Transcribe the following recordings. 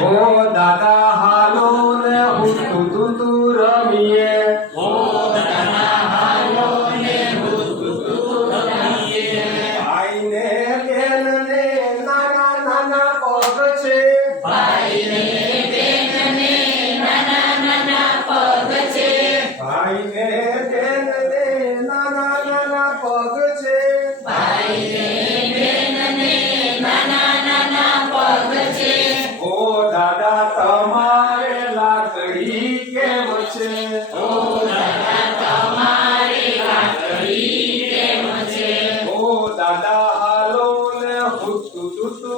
ઓ દાદા હાલો ને હુતુ તુતુ રમીએ ભાઈને બેનને નાના નાના પગ છે ભાઈને બેનને લાકડી કેમ છે ઓ દાદા હાલો ને હુતુ તુતુ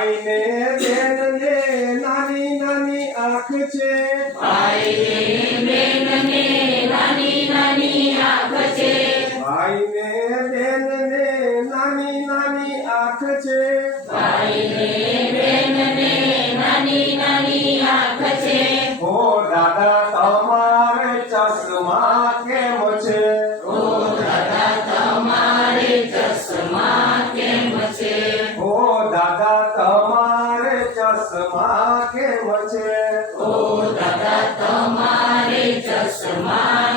ભાઈને બેનને નાની નાની આંખ છે. ચશ્મા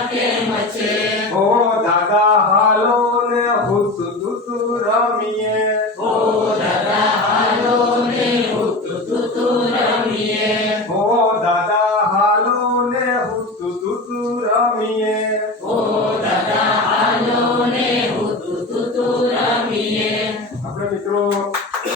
કેમ છે ઓ દાદા હાલો ને હુતુ તુતુ રમીએ.